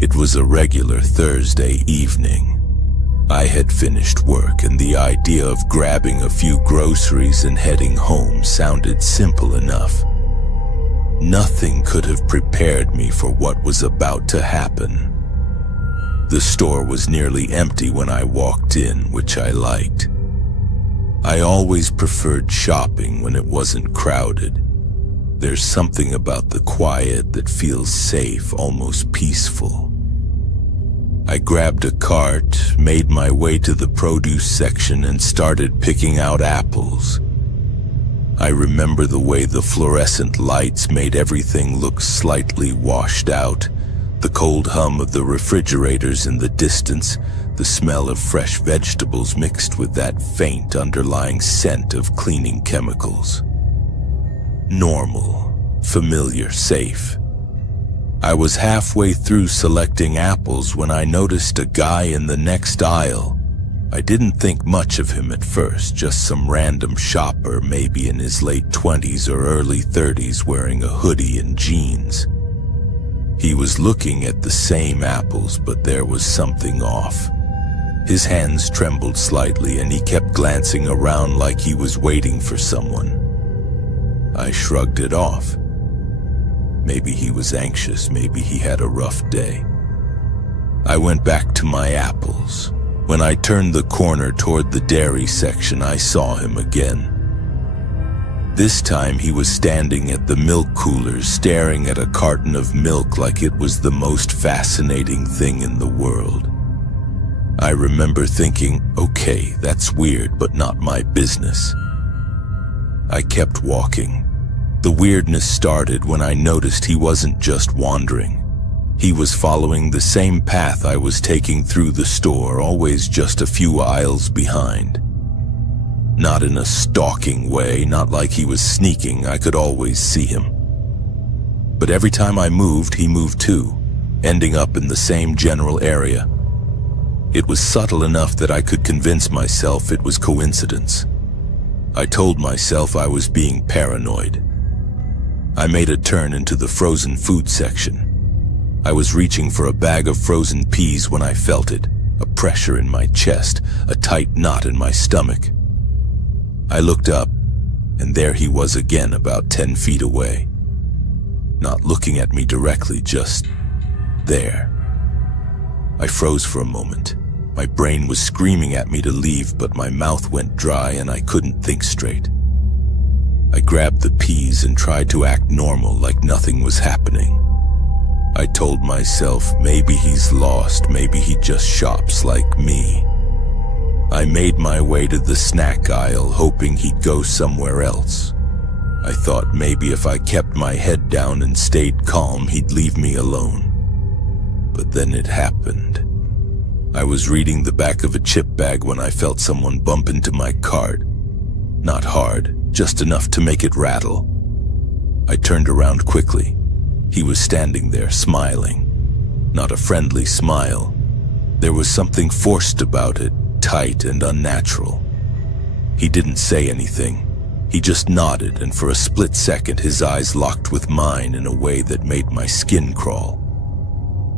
It was a regular Thursday evening. I had finished work, and the idea of grabbing a few groceries and heading home sounded simple enough. Nothing could have prepared me for what was about to happen. The store was nearly empty when I walked in, which I liked. I always preferred shopping when it wasn't crowded. There's something about the quiet that feels safe, almost peaceful. I grabbed a cart, made my way to the produce section, and started picking out apples. I remember the way the fluorescent lights made everything look slightly washed out, the cold hum of the refrigerators in the distance, the smell of fresh vegetables mixed with that faint underlying scent of cleaning chemicals. Normal, familiar, safe. I was halfway through selecting apples when I noticed a guy in the next aisle. I didn't think much of him at first, just some random shopper, maybe in his late 20s or early 30s, wearing a hoodie and jeans. He was looking at the same apples, but there was something off. His hands trembled slightly, and he kept glancing around like he was waiting for someone. I shrugged it off. Maybe he was anxious, maybe he had a rough day. I went back to my apples. When I turned the corner toward the dairy section, I saw him again. This time he was standing at the milk coolers, staring at a carton of milk like it was the most fascinating thing in the world. I remember thinking, okay, that's weird, but not my business. I kept walking. The weirdness started when I noticed he wasn't just wandering. He was following the same path I was taking through the store, always just a few aisles behind. Not in a stalking way, not like he was sneaking, I could always see him. But every time I moved, he moved too, ending up in the same general area. It was subtle enough that I could convince myself it was coincidence. I told myself I was being paranoid. I made a turn into the frozen food section. I was reaching for a bag of frozen peas when I felt it, a pressure in my chest, a tight knot in my stomach. I looked up, and there he was again, about 10 feet away. Not looking at me directly, just there. I froze for a moment. My brain was screaming at me to leave, but my mouth went dry and I couldn't think straight. I grabbed the peas and tried to act normal, like nothing was happening. I told myself maybe he's lost, maybe he just shops like me. I made my way to the snack aisle, hoping he'd go somewhere else. I thought maybe if I kept my head down and stayed calm, he'd leave me alone. But then it happened. I was reading the back of a chip bag when I felt someone bump into my cart. Not hard, just enough to make it rattle. I turned around quickly. He was standing there, smiling. Not a friendly smile. There was something forced about it, tight and unnatural. He didn't say anything. He just nodded, and for a split second his eyes locked with mine in a way that made my skin crawl.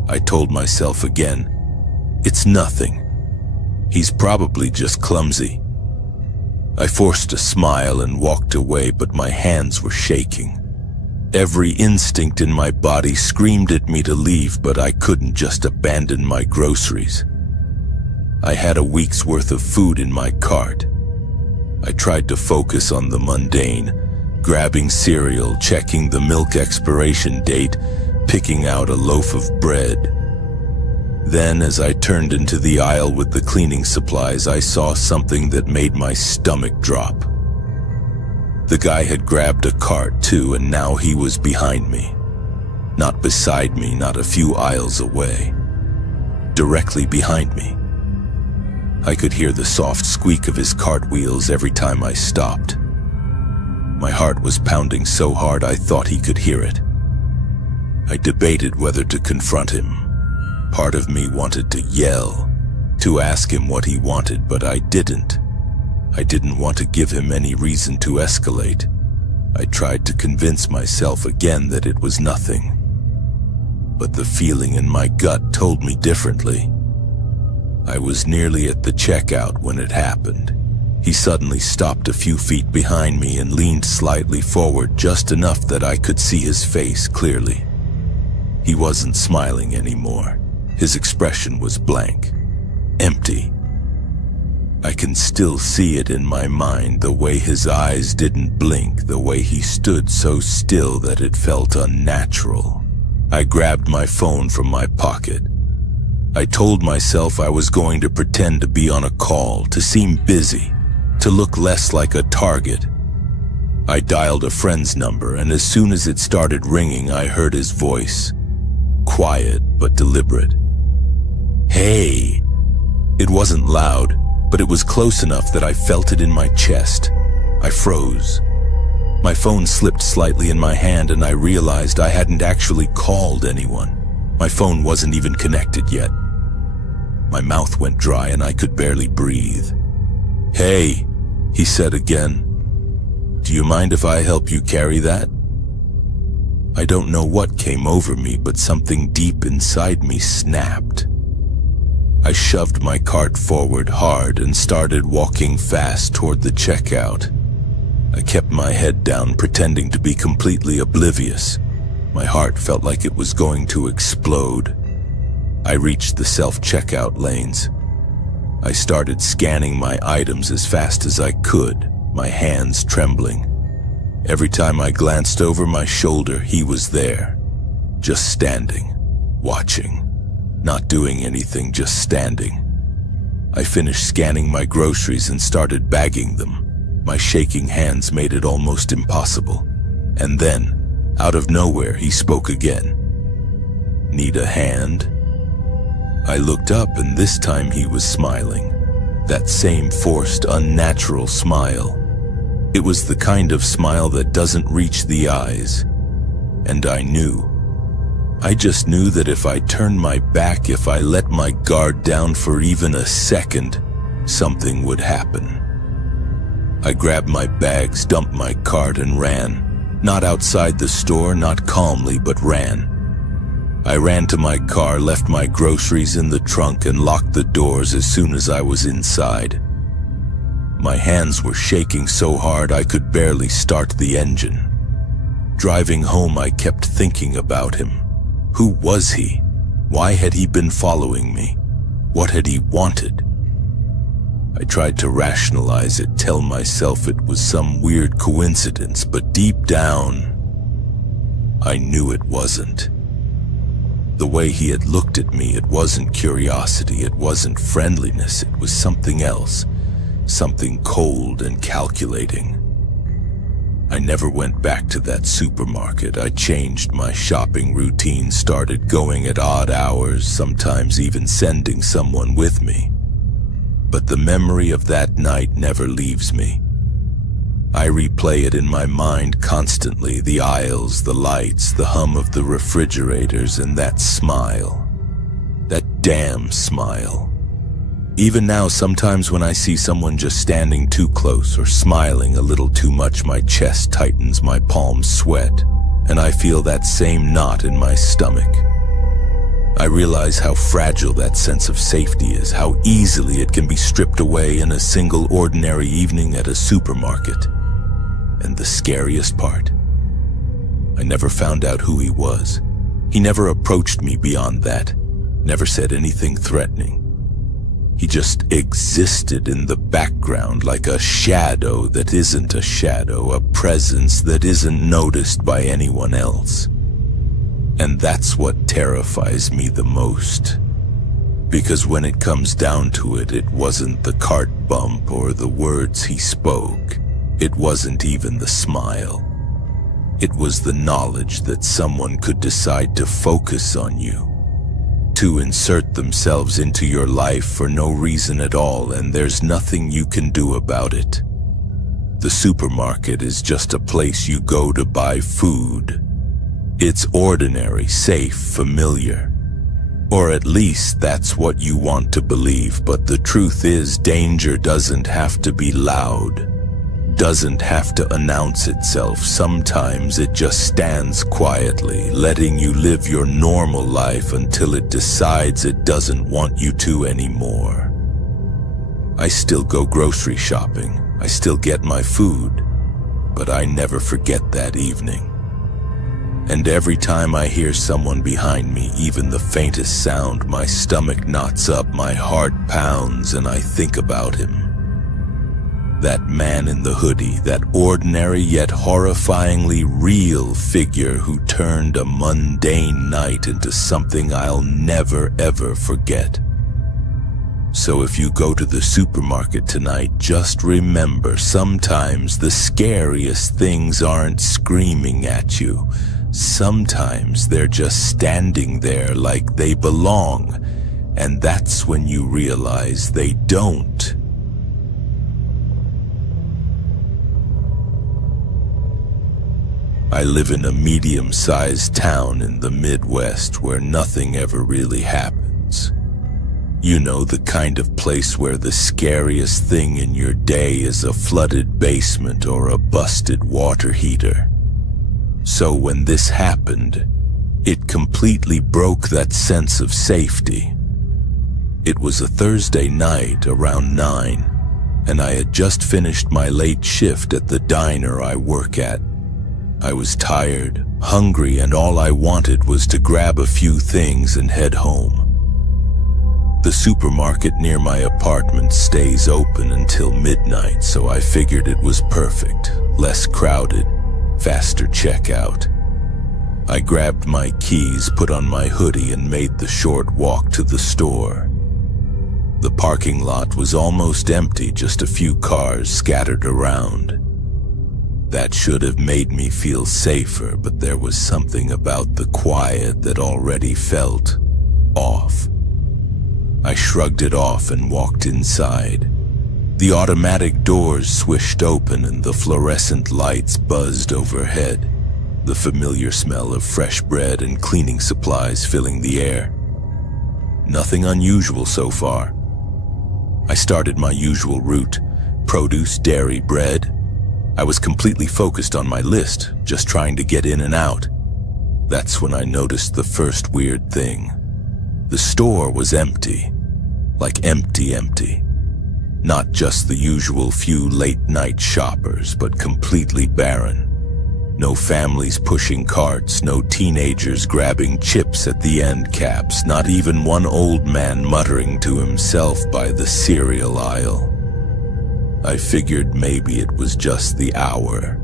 I told myself again, it's nothing. He's probably just clumsy. I forced a smile and walked away, but my hands were shaking. Every instinct in my body screamed at me to leave, but I couldn't just abandon my groceries. I had a week's worth of food in my cart. I tried to focus on the mundane, grabbing cereal, checking the milk expiration date, picking out a loaf of bread. Then, as I turned into the aisle with the cleaning supplies, I saw something that made my stomach drop. The guy had grabbed a cart too, and now he was behind me. Not beside me, not a few aisles away. Directly behind me. I could hear the soft squeak of his cartwheels every time I stopped. My heart was pounding so hard I thought he could hear it. I debated whether to confront him. Part of me wanted to yell, to ask him what he wanted, but I didn't. I didn't want to give him any reason to escalate. I tried to convince myself again that it was nothing. but the feeling in my gut told me differently. I was nearly at the checkout when it happened. He suddenly stopped a few feet behind me and leaned slightly forward just enough that I could see his face clearly. He wasn't smiling anymore. His expression was blank, empty. I can still see it in my mind, the way his eyes didn't blink, the way he stood so still that it felt unnatural. I grabbed my phone from my pocket. I told myself I was going to pretend to be on a call, to seem busy, to look less like a target. I dialed a friend's number, and as soon as it started ringing, I heard his voice. Quiet but deliberate. "Hey!" It wasn't loud, but it was close enough that I felt it in my chest. I froze. My phone slipped slightly in my hand and I realized I hadn't actually called anyone. My phone wasn't even connected yet. My mouth went dry and I could barely breathe. "Hey," he said again. "Do you mind if I help you carry that?" I don't know what came over me, but something deep inside me snapped. I shoved my cart forward hard and started walking fast toward the checkout. I kept my head down, pretending to be completely oblivious. My heart felt like it was going to explode. I reached the self-checkout lanes. I started scanning my items as fast as I could, my hands trembling. Every time I glanced over my shoulder, he was there, just standing, watching. Not doing anything, just standing. I finished scanning my groceries and started bagging them. My shaking hands made it almost impossible. And then, out of nowhere, he spoke again. "Need a hand?" I looked up and this time he was smiling. That same forced, unnatural smile. It was the kind of smile that doesn't reach the eyes. And I knew. I just knew that if I turned my back, if I let my guard down for even a second, something would happen. I grabbed my bags, dumped my cart, and ran. Not outside the store, not calmly, but ran. I ran to my car, left my groceries in the trunk, and locked the doors as soon as I was inside. My hands were shaking so hard I could barely start the engine. Driving home, I kept thinking about him. Who was he? Why had he been following me? What had he wanted? I tried to rationalize it, tell myself it was some weird coincidence, but deep down, I knew it wasn't. The way he had looked at me, it wasn't curiosity, it wasn't friendliness, it was something else, something cold and calculating. I never went back to that supermarket. I changed my shopping routine, started going at odd hours, sometimes even sending someone with me. But the memory of that night never leaves me. I replay it in my mind constantly, the aisles, the lights, the hum of the refrigerators, and that smile. That damn smile. Even now, sometimes when I see someone just standing too close or smiling a little too much, my chest tightens, my palms sweat, and I feel that same knot in my stomach. I realize how fragile that sense of safety is, how easily it can be stripped away in a single ordinary evening at a supermarket. And the scariest part, I never found out who he was. He never approached me beyond that, never said anything threatening. He just existed in the background like a shadow that isn't a shadow, a presence that isn't noticed by anyone else. And that's what terrifies me the most. Because when it comes down to it, it wasn't the cart bump or the words he spoke. It wasn't even the smile. It was the knowledge that someone could decide to focus on you, to insert themselves into your life for no reason at all, and there's nothing you can do about it. The supermarket is just a place you go to buy food. It's ordinary, safe, familiar. Or at least that's what you want to believe, but the truth is, danger doesn't have to be loud. doesn't have to announce itself. Sometimes it just stands quietly, letting you live your normal life until it decides it doesn't want you to anymore. I still go grocery shopping, I still get my food, but I never forget that evening. And every time I hear someone behind me, even the faintest sound, my stomach knots up, my heart pounds, and I think about him. That man in the hoodie, that ordinary yet horrifyingly real figure who turned a mundane night into something I'll never ever forget. So if you go to the supermarket tonight, just remember, sometimes the scariest things aren't screaming at you. Sometimes they're just standing there like they belong, and that's when you realize they don't. I live in a medium-sized town in the Midwest where nothing ever really happens. You know, the kind of place where the scariest thing in your day is a flooded basement or a busted water heater. So when this happened, it completely broke that sense of safety. It was a Thursday night around 9, and I had just finished my late shift at the diner I work at. I was tired, hungry, and all I wanted was to grab a few things and head home. The supermarket near my apartment stays open until midnight, so I figured it was perfect, less crowded, faster checkout. I grabbed my keys, put on my hoodie, and made the short walk to the store. The parking lot was almost empty, just a few cars scattered around. That should have made me feel safer, but there was something about the quiet that already felt off. I shrugged it off and walked inside. The automatic doors swished open and the fluorescent lights buzzed overhead, the familiar smell of fresh bread and cleaning supplies filling the air. Nothing unusual so far. I started my usual route: produce, dairy, bread. I was completely focused on my list, just trying to get in and out. That's when I noticed the first weird thing. The store was empty. Like empty. Not just the usual few late-night shoppers, but completely barren. No families pushing carts, no teenagers grabbing chips at the end caps, not even one old man muttering to himself by the cereal aisle. I figured maybe it was just the hour.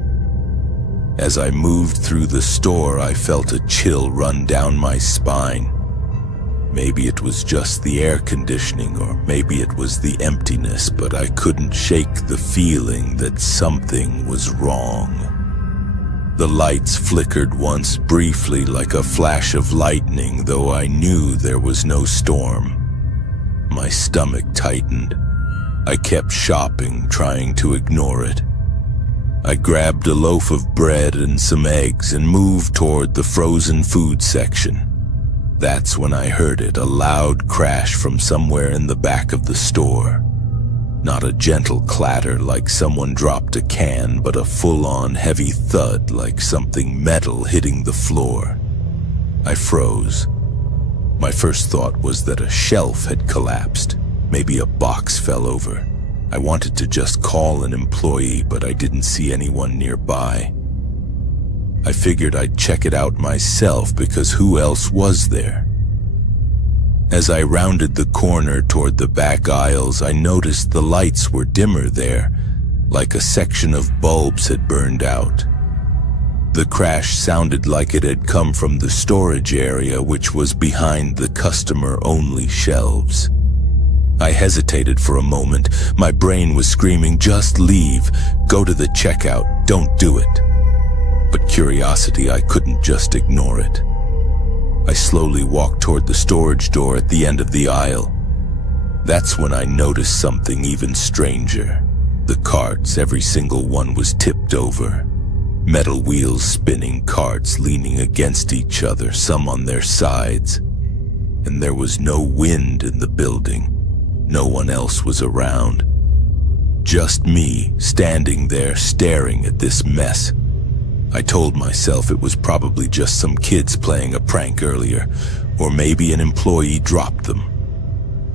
As I moved through the store, I felt a chill run down my spine. Maybe it was just the air conditioning, or maybe it was the emptiness, but I couldn't shake the feeling that something was wrong. The lights flickered once briefly like a flash of lightning, though I knew there was no storm. My stomach tightened. I kept shopping, trying to ignore it. I grabbed a loaf of bread and some eggs and moved toward the frozen food section. That's when I heard it, a loud crash from somewhere in the back of the store. Not a gentle clatter like someone dropped a can, but a full-on heavy thud like something metal hitting the floor. I froze. My first thought was that a shelf had collapsed. Maybe a box fell over. I wanted to just call an employee, but I didn't see anyone nearby. I figured I'd check it out myself, because who else was there? As I rounded the corner toward the back aisles, I noticed the lights were dimmer there, like a section of bulbs had burned out. The crash sounded like it had come from the storage area, which was behind the customer-only shelves. I hesitated for a moment. My brain was screaming, just leave, go to the checkout, don't do it. But curiosity, I couldn't just ignore it. I slowly walked toward the storage door at the end of the aisle. That's when I noticed something even stranger. The carts, every single one was tipped over. Metal wheels spinning, carts leaning against each other, some on their sides. And there was no wind in the building. No one else was around. Just me, standing there staring at this mess. I told myself it was probably just some kids playing a prank earlier, or maybe an employee dropped them.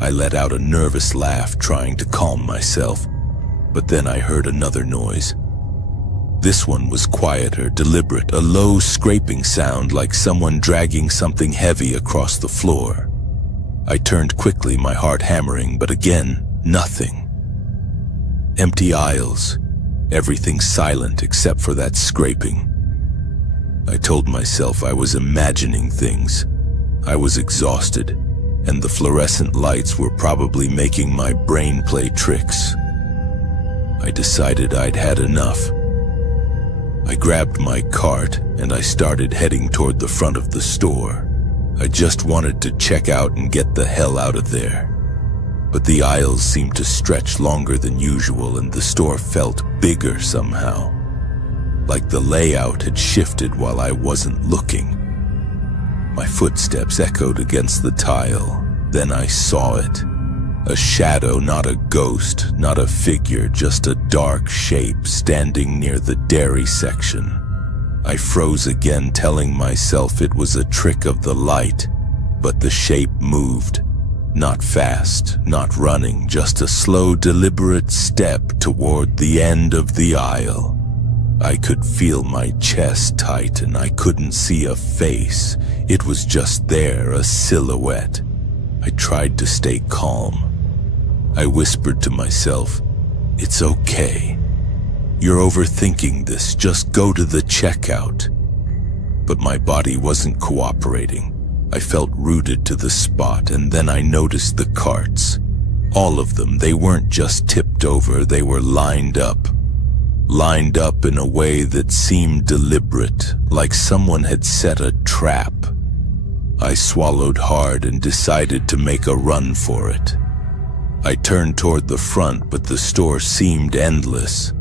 I let out a nervous laugh, trying to calm myself, but then I heard another noise. This one was quieter, deliberate, a low scraping sound like someone dragging something heavy across the floor. I turned quickly, my heart hammering, but again, nothing. Empty aisles, everything silent except for that scraping. I told myself I was imagining things. I was exhausted, and the fluorescent lights were probably making my brain play tricks. I decided I'd had enough. I grabbed my cart and I started heading toward the front of the store. I just wanted to check out and get the hell out of there. But the aisles seemed to stretch longer than usual, and the store felt bigger somehow. Like the layout had shifted while I wasn't looking. My footsteps echoed against the tile. Then I saw it. A shadow, not a ghost, not a figure, just a dark shape standing near the dairy section. I froze again, telling myself it was a trick of the light, but the shape moved. Not fast, not running, just a slow, deliberate step toward the end of the aisle. I could feel my chest tighten. I couldn't see a face. It was just there, a silhouette. I tried to stay calm. I whispered to myself, "It's okay. You're overthinking this. Just go to the checkout." But my body wasn't cooperating. I felt rooted to the spot, and then I noticed the carts. All of them. They weren't just tipped over, they were lined up. Lined up in a way that seemed deliberate, like someone had set a trap. I swallowed hard and decided to make a run for it. I turned toward the front, but the store seemed endless.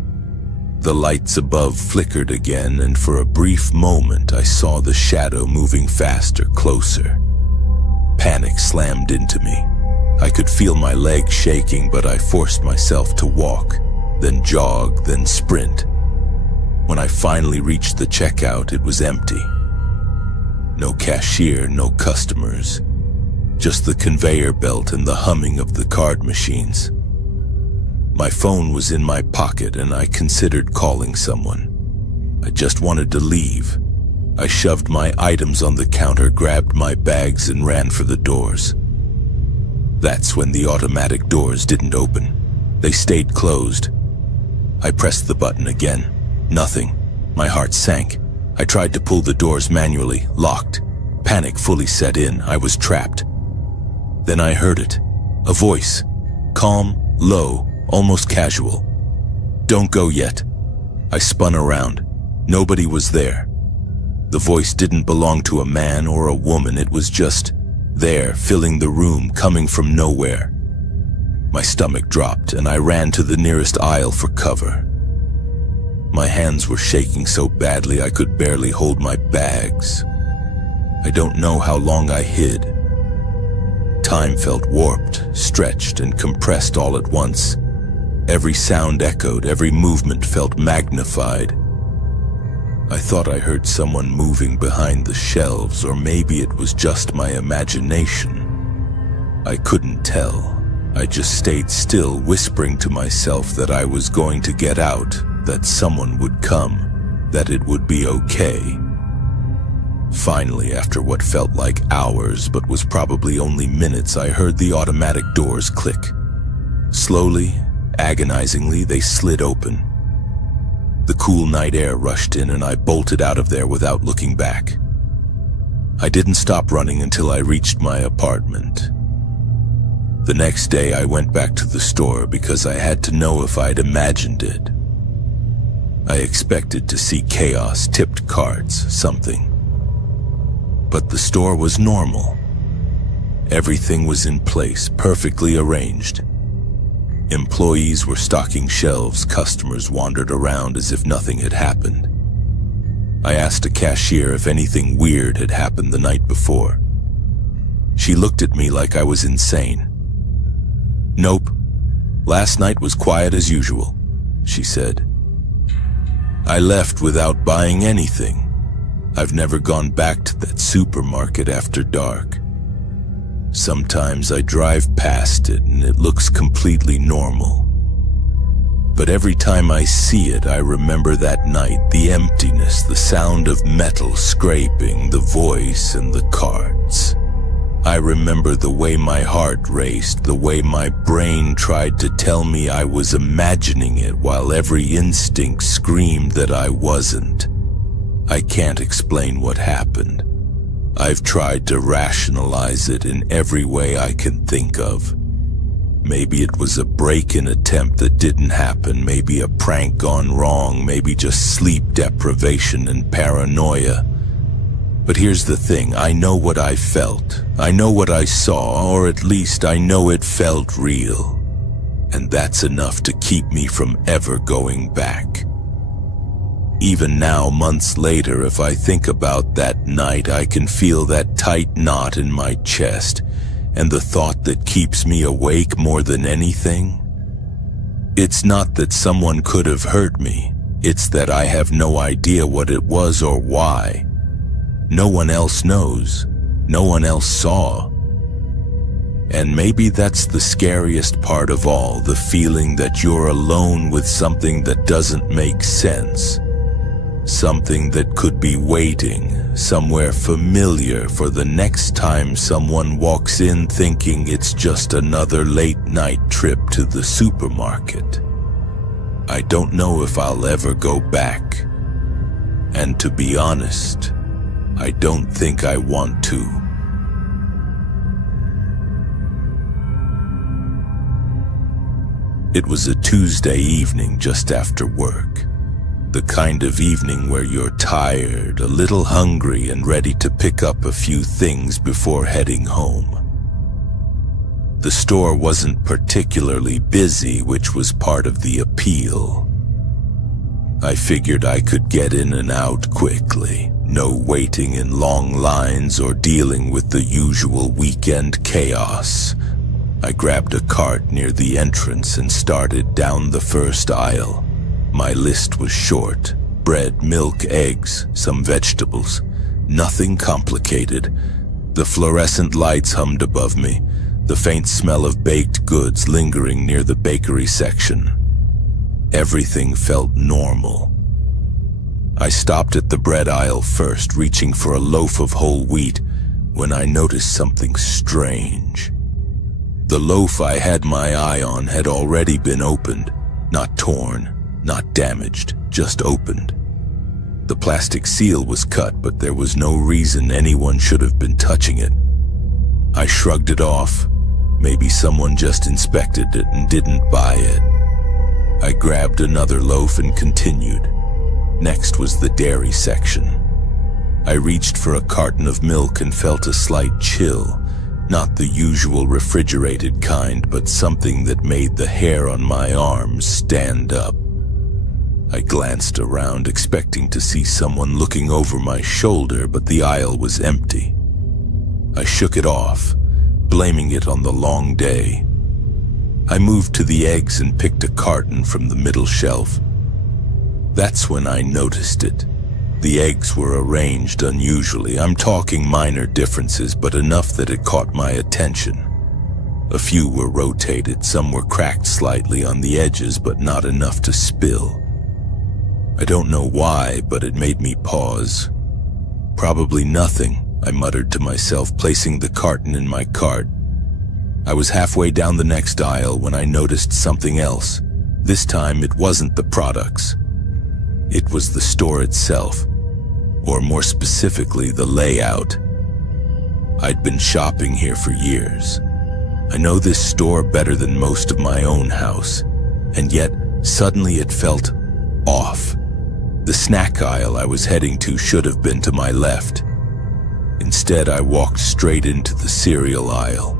The lights above flickered again, and for a brief moment I saw the shadow moving faster, closer. Panic slammed into me. I could feel my legs shaking, but I forced myself to walk, then jog, then sprint. When I finally reached the checkout, it was empty. No cashier, no customers. Just the conveyor belt and the humming of the card machines. My phone was in my pocket and I considered calling someone. I just wanted to leave. I shoved my items on the counter, grabbed my bags, and ran for the doors. That's when the automatic doors didn't open. They stayed closed. I pressed the button again. Nothing. My heart sank. I tried to pull the doors manually, locked. Panic fully set in. I was trapped. Then I heard it. A voice. Calm, low, almost casual. "Don't go yet." I spun around. Nobody was there. The voice didn't belong to a man or a woman. It was just there, filling the room, coming from nowhere. My stomach dropped and I ran to the nearest aisle for cover. My hands were shaking so badly I could barely hold my bags. I don't know how long I hid. Time felt warped, stretched, and compressed all at once. Every sound echoed, every movement felt magnified. I thought I heard someone moving behind the shelves, or maybe it was just my imagination. I couldn't tell. I just stayed still, whispering to myself that I was going to get out, that someone would come, that it would be okay. Finally, after what felt like hours but was probably only minutes, I heard the automatic doors click. Slowly, agonizingly, they slid open. The cool night air rushed in and I bolted out of there without looking back. I didn't stop running until I reached my apartment. The next day I went back to the store because I had to know if I'd imagined it. I expected to see chaos, tipped cards, something. But the store was normal. Everything was in place, perfectly arranged. Employees were stocking shelves, customers wandered around as if nothing had happened. I asked a cashier if anything weird had happened the night before. She looked at me like I was insane. "Nope, Last night was quiet as usual, she said. I left without buying anything. I've never gone back to that supermarket after dark. Sometimes I drive past it and it looks completely normal. But every time I see it, I remember that night, the emptiness, the sound of metal scraping, the voice and the carts. I remember the way my heart raced, the way my brain tried to tell me I was imagining it while every instinct screamed that I wasn't. I can't explain what happened. I've tried to rationalize it in every way I can think of. Maybe it was a break-in attempt that didn't happen, maybe a prank gone wrong, maybe just sleep deprivation and paranoia. But here's the thing, I know what I felt. I know what I saw, or at least I know it felt real. And that's enough to keep me from ever going back. Even now, months later, if I think about that night, I can feel that tight knot in my chest, and the thought that keeps me awake more than anything. It's not that someone could have hurt me, it's that I have no idea what it was or why. No one else knows. No one else saw. And maybe that's the scariest part of all, the feeling that you're alone with something that doesn't make sense. Something that could be waiting, somewhere familiar for the next time someone walks in thinking it's just another late-night trip to the supermarket. I don't know if I'll ever go back. And to be honest, I don't think I want to. It was a Tuesday evening just after work. The kind of evening where you're tired, a little hungry, and ready to pick up a few things before heading home. The store wasn't particularly busy, which was part of the appeal. I figured I could get in and out quickly. No waiting in long lines or dealing with the usual weekend chaos. I grabbed a cart near the entrance and started down the first aisle. My list was short: bread, milk, eggs, some vegetables. Nothing complicated. The fluorescent lights hummed above me, the faint smell of baked goods lingering near the bakery section. Everything felt normal. I stopped at the bread aisle first, reaching for a loaf of whole wheat, when I noticed something strange. The loaf I had my eye on had already been opened, not torn, not damaged, just opened. The plastic seal was cut, but there was no reason anyone should have been touching it. I shrugged it off. Maybe someone just inspected it and didn't buy it. I grabbed another loaf and continued. Next was the dairy section. I reached for a carton of milk and felt a slight chill, not the usual refrigerated kind, but something that made the hair on my arms stand up. I glanced around, expecting to see someone looking over my shoulder, but the aisle was empty. I shook it off, blaming it on the long day. I moved to the eggs and picked a carton from the middle shelf. That's when I noticed it. The eggs were arranged unusually. I'm talking minor differences, but enough that it caught my attention. A few were rotated, some were cracked slightly on the edges, but not enough to spill. I don't know why, but it made me pause. Probably nothing, I muttered to myself, placing the carton in my cart. I was halfway down the next aisle when I noticed something else. This time it wasn't the products. It was the store itself, or more specifically, the layout. I'd been shopping here for years. I know this store better than most of my own house, and yet suddenly it felt off. The snack aisle I was heading to should have been to my left. Instead, I walked straight into the cereal aisle.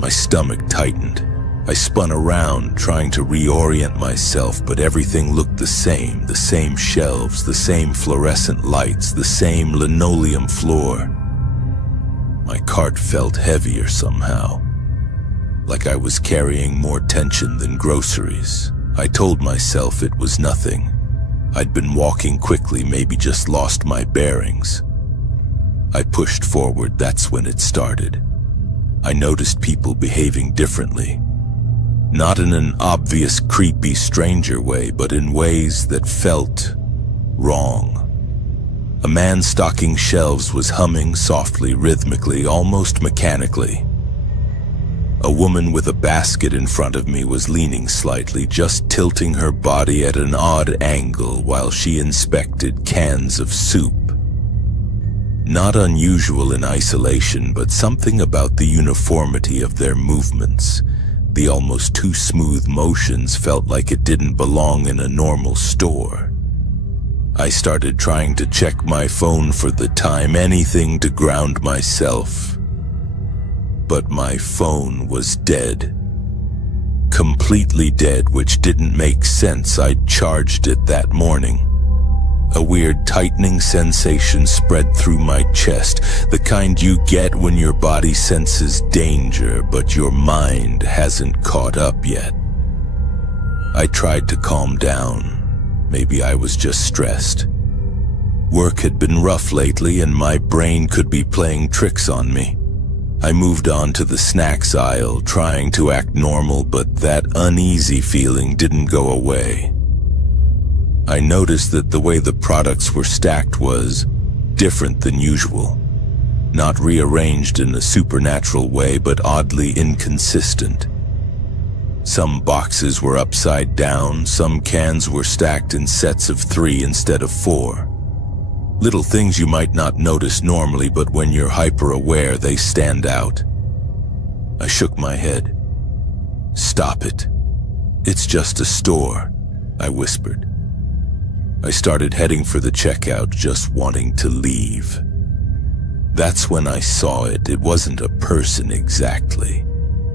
My stomach tightened. I spun around, trying to reorient myself, but everything looked the same shelves, the same fluorescent lights, the same linoleum floor. My cart felt heavier somehow. like I was carrying more tension than groceries. I told myself it was nothing. I'd been walking quickly, maybe just lost my bearings. I pushed forward, that's when it started. I noticed people behaving differently. Not in an obvious, creepy stranger way, but in ways that felt wrong. A man stocking shelves was humming softly, rhythmically, almost mechanically. A woman with a basket in front of me was leaning slightly, just tilting her body at an odd angle while she inspected cans of soup. Not unusual in isolation, but something about the uniformity of their movements. The almost too smooth motions felt like it didn't belong in a normal store. I started trying to check my phone for the time, anything to ground myself. But my phone was dead. Completely dead, which didn't make sense. I'd charged it that morning. A weird tightening sensation spread through my chest, the kind you get when your body senses danger, but your mind hasn't caught up yet. I tried to calm down. Maybe I was just stressed. Work had been rough lately, and my brain could be playing tricks on me. I moved on to the snacks aisle, trying to act normal, but that uneasy feeling didn't go away. I noticed that the way the products were stacked was different than usual. Not rearranged in a supernatural way, but oddly inconsistent. Some boxes were upside down, some cans were stacked in sets of 3 instead of 4. Little things you might not notice normally, but when you're hyper-aware, they stand out. I shook my head. "Stop it. It's just a store," I whispered. I started heading for the checkout, just wanting to leave. That's when I saw it. It wasn't a person exactly,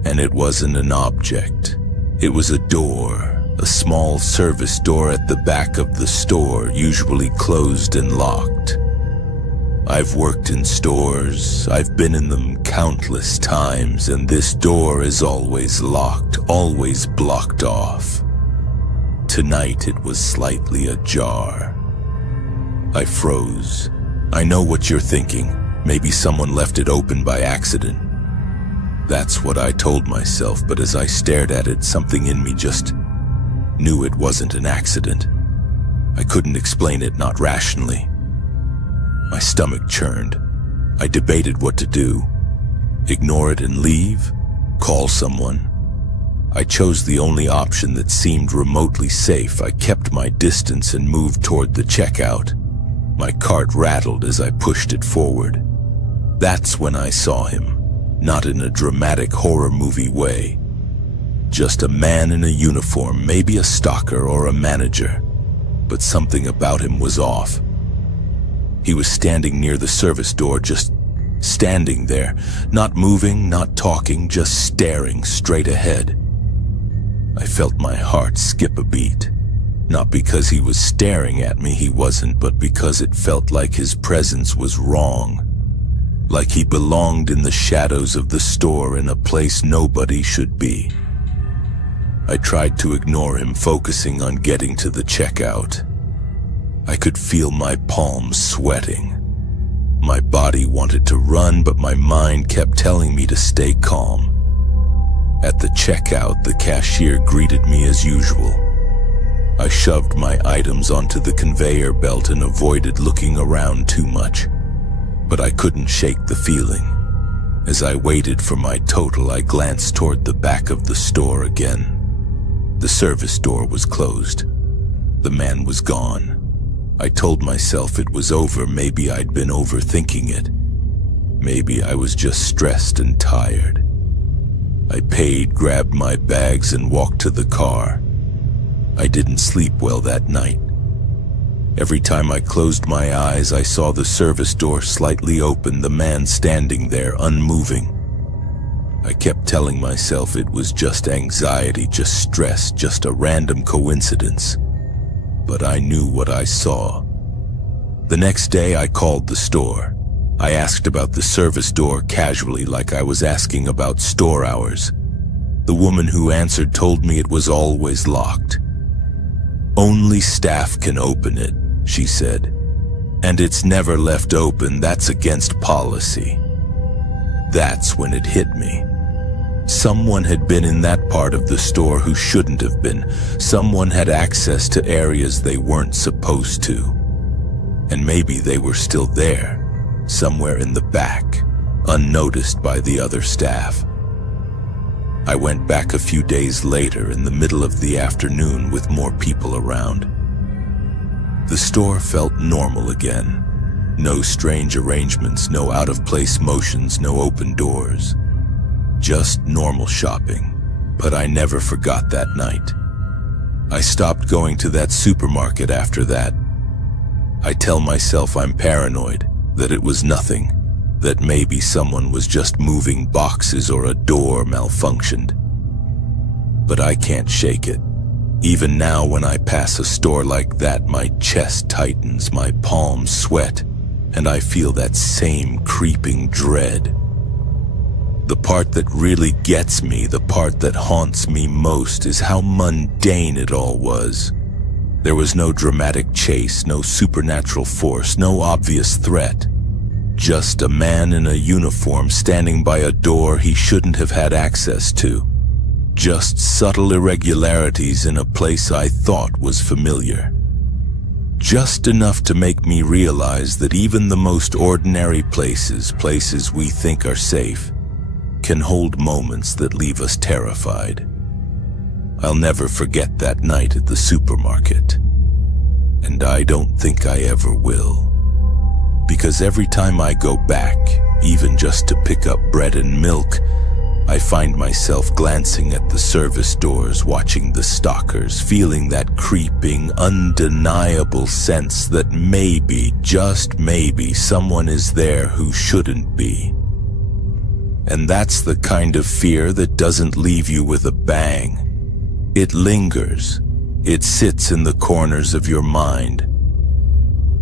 and it wasn't an object. It was a door. A small service door at the back of the store, usually closed and locked. I've worked in stores, I've been in them countless times, and this door is always locked, always blocked off. Tonight it was slightly ajar. I froze. I know what you're thinking. Maybe someone left it open by accident. That's what I told myself, but as I stared at it, something in me just knew it wasn't an accident. I couldn't explain it, not rationally. My stomach churned. I debated what to do. Ignore it and leave? Call someone? I chose the only option that seemed remotely safe. I kept my distance and moved toward the checkout. My cart rattled as I pushed it forward. That's when I saw him, not in a dramatic horror movie way. Just a man in a uniform, maybe a stalker or a manager, but something about him was off. He was standing near the service door, just standing there, not moving, not talking, just staring straight ahead. I felt my heart skip a beat. Not because he was staring at me, he wasn't, but because it felt like his presence was wrong. Like he belonged in the shadows of the store, in a place nobody should be. I tried to ignore him, focusing on getting to the checkout. I could feel my palms sweating. My body wanted to run, but my mind kept telling me to stay calm. At the checkout, the cashier greeted me as usual. I shoved my items onto the conveyor belt and avoided looking around too much. But I couldn't shake the feeling. As I waited for my total, I glanced toward the back of the store again. The service door was closed. The man was gone. I told myself it was over. Maybe I'd been overthinking it. Maybe I was just stressed and tired. I paid, grabbed my bags, and walked to the car. I didn't sleep well that night. Every time I closed my eyes, I saw the service door slightly open, the man standing there, unmoving. I kept telling myself it was just anxiety, just stress, just a random coincidence. But I knew what I saw. The next day, I called the store. I asked about the service door casually, like I was asking about store hours. The woman who answered told me it was always locked. Only staff can open it, she said. And it's never left open. That's against policy. That's when it hit me. Someone had been in that part of the store who shouldn't have been. Someone had access to areas they weren't supposed to. And maybe they were still there, somewhere in the back, unnoticed by the other staff. I went back a few days later in the middle of the afternoon with more people around. The store felt normal again. No strange arrangements, no out-of-place motions, no open doors. Just normal shopping. But I never forgot that night. I stopped going to that supermarket after that. I tell myself I'm paranoid, that it was nothing, that maybe someone was just moving boxes or a door malfunctioned. But I can't shake it. Even now when I pass a store like that, my chest tightens, my palms sweat, and I feel that same creeping dread. The part that really gets me, the part that haunts me most, is how mundane it all was. There was no dramatic chase, no supernatural force, no obvious threat. Just a man in a uniform standing by a door he shouldn't have had access to. Just subtle irregularities in a place I thought was familiar. Just enough to make me realize that even the most ordinary places we think are safe, can hold moments that leave us terrified. I'll never forget that night at the supermarket. And I don't think I ever will. Because every time I go back, even just to pick up bread and milk, I find myself glancing at the service doors, watching the stockers, feeling that creeping, undeniable sense that maybe, just maybe, someone is there who shouldn't be. And that's the kind of fear that doesn't leave you with a bang. It lingers. It sits in the corners of your mind.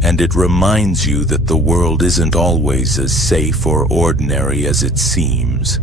And it reminds you that the world isn't always as safe or ordinary as it seems.